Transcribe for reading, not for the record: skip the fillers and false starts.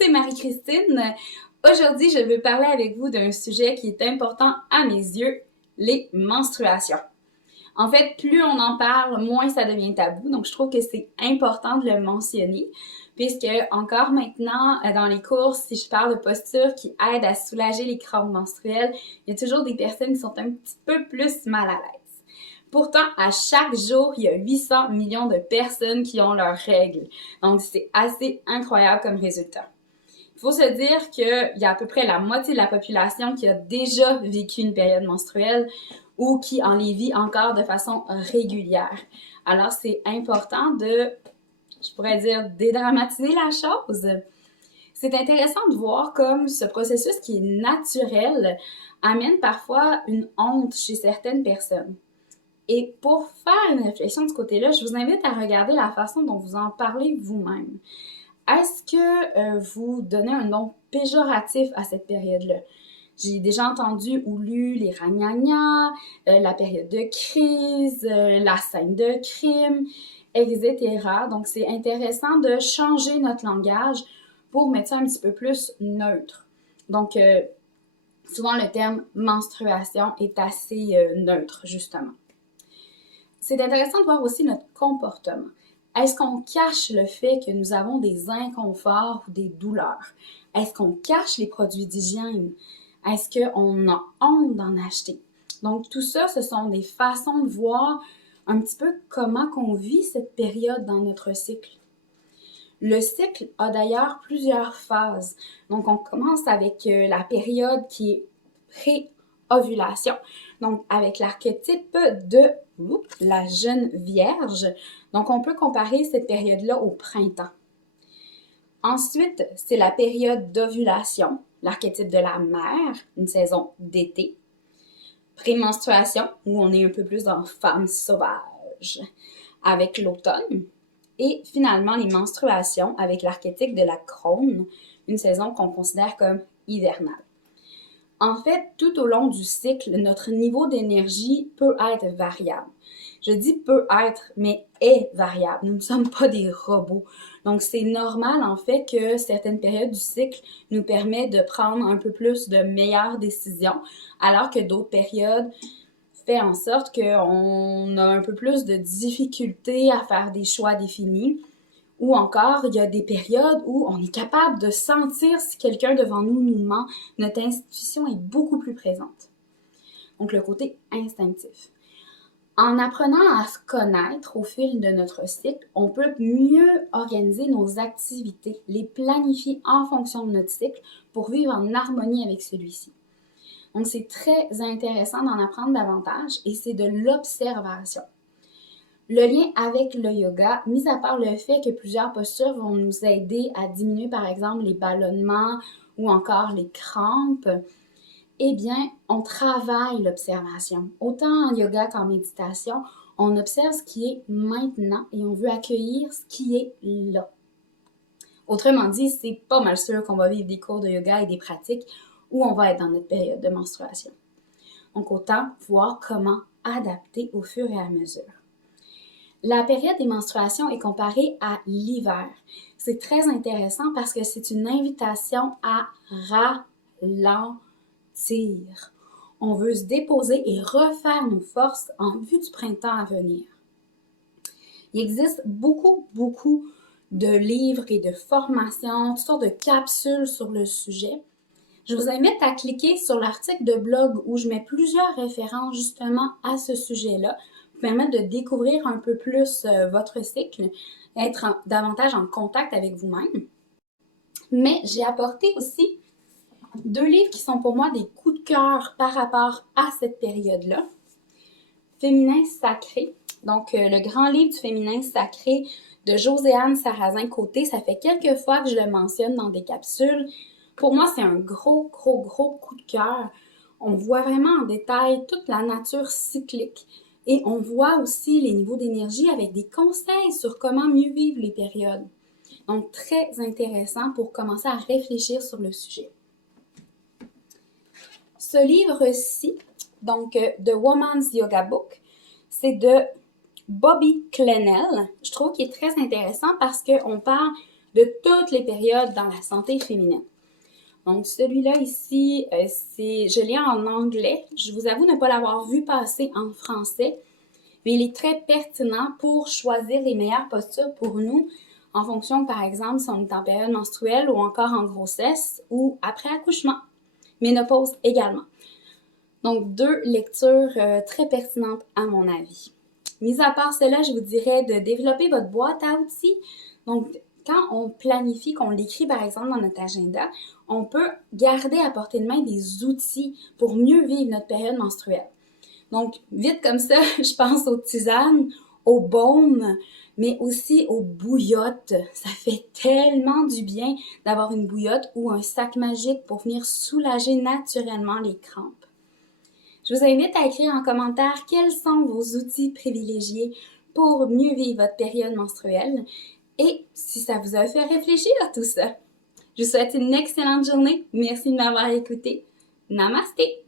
c'est Marie-Christine. Aujourd'hui, je veux parler avec vous d'un sujet qui est important à mes yeux, les menstruations. En fait, plus on en parle, moins ça devient tabou. Donc, je trouve que c'est important de le mentionner, puisque encore maintenant, dans les cours, si je parle de posture qui aide à soulager les crampes menstruelles, il y a toujours des personnes qui sont un petit peu plus mal à l'aise. Pourtant, à chaque jour, il y a 800 millions de personnes qui ont leurs règles. Donc, c'est assez incroyable comme résultat. Il faut se dire qu'il y a à peu près la moitié de la population qui a déjà vécu une période menstruelle ou qui en les vit encore de façon régulière. Alors, c'est important de, je pourrais dire, dédramatiser la chose. C'est intéressant de voir comme ce processus qui est naturel amène parfois une honte chez certaines personnes. Et pour faire une réflexion de ce côté-là, je vous invite à regarder la façon dont vous en parlez vous-même. Est-ce que vous donnez un nom péjoratif à cette période-là? J'ai déjà entendu ou lu les ragnagnas, la période de crise, la scène de crime, etc. Donc, c'est intéressant de changer notre langage pour mettre ça un petit peu plus neutre. Donc, souvent, le terme menstruation est assez neutre, justement. C'est intéressant de voir aussi notre comportement. Est-ce qu'on cache le fait que nous avons des inconforts ou des douleurs? Est-ce qu'on cache les produits d'hygiène? Est-ce qu'on a honte d'en acheter? Donc, tout ça, ce sont des façons de voir un petit peu comment qu'on vit cette période dans notre cycle. Le cycle a d'ailleurs plusieurs phases. Donc, on commence avec la période qui est pré-ovulation. Donc, avec l'archétype de la jeune vierge. Donc, on peut comparer cette période-là au printemps. Ensuite, c'est la période d'ovulation, l'archétype de la mère, une saison d'été. Prémenstruation, où on est un peu plus en femme sauvage, avec l'automne. Et finalement, les menstruations avec l'archétype de la crone, une saison qu'on considère comme hivernale. En fait, tout au long du cycle, notre niveau d'énergie peut être variable. Je dis peut être, mais est variable. Nous ne sommes pas des robots. Donc, c'est normal, en fait, que certaines périodes du cycle nous permettent de prendre un peu plus de meilleures décisions, alors que d'autres périodes font en sorte qu'on a un peu plus de difficultés à faire des choix définis. Ou encore, il y a des périodes où on est capable de sentir si quelqu'un devant nous nous ment. Notre intuition est beaucoup plus présente. Donc, le côté instinctif. En apprenant à se connaître au fil de notre cycle, on peut mieux organiser nos activités, les planifier en fonction de notre cycle pour vivre en harmonie avec celui-ci. Donc, c'est très intéressant d'en apprendre davantage et c'est de l'observation. Le lien avec le yoga, mis à part le fait que plusieurs postures vont nous aider à diminuer, par exemple, les ballonnements ou encore les crampes, eh bien, on travaille l'observation. Autant en yoga qu'en méditation, on observe ce qui est maintenant et on veut accueillir ce qui est là. Autrement dit, c'est pas mal sûr qu'on va vivre des cours de yoga et des pratiques où on va être dans notre période de menstruation. Donc, autant voir comment adapter au fur et à mesure. La période des menstruations est comparée à l'hiver. C'est très intéressant parce que c'est une invitation à ralentir. On veut se déposer et refaire nos forces en vue du printemps à venir. Il existe beaucoup de livres et de formations, toutes sortes de capsules sur le sujet. Je vous invite à cliquer sur l'article de blog où je mets plusieurs références justement à ce sujet-là pour permettre de découvrir un peu plus votre cycle, être davantage en contact avec vous-même. Mais j'ai apporté aussi 2 livres qui sont pour moi des coups de cœur par rapport à cette période-là. Féminin sacré, donc le grand livre du féminin sacré de Joséanne Sarrazin-Côté. Ça fait quelques fois que je le mentionne dans des capsules. Pour moi, c'est un gros coup de cœur. On voit vraiment en détail toute la nature cyclique et on voit aussi les niveaux d'énergie avec des conseils sur comment mieux vivre les périodes. Donc, très intéressant pour commencer à réfléchir sur le sujet. Ce livre-ci, donc The Woman's Yoga Book, c'est de Bobby Clennell. Je trouve qu'il est très intéressant parce qu'on parle de toutes les périodes dans la santé féminine. Donc, celui-là ici, je l'ai en anglais. Je vous avoue ne pas l'avoir vu passer en français, mais il est très pertinent pour choisir les meilleures postures pour nous en fonction, par exemple, si on est en période menstruelle ou encore en grossesse ou après accouchement. Ménopause également. Donc, 2 lectures très pertinentes à mon avis. Mis à part cela, je vous dirais de développer votre boîte à outils. Donc, quand on planifie, qu'on l'écrit par exemple dans notre agenda, on peut garder à portée de main des outils pour mieux vivre notre période menstruelle. Donc, vite comme ça, je pense aux tisanes, aux baumes, mais aussi aux bouillottes. Ça fait tellement du bien d'avoir une bouillotte ou un sac magique pour venir soulager naturellement les crampes. Je vous invite à écrire en commentaire quels sont vos outils privilégiés pour mieux vivre votre période menstruelle et si ça vous a fait réfléchir à tout ça. Je vous souhaite une excellente journée. Merci de m'avoir écouté. Namasté!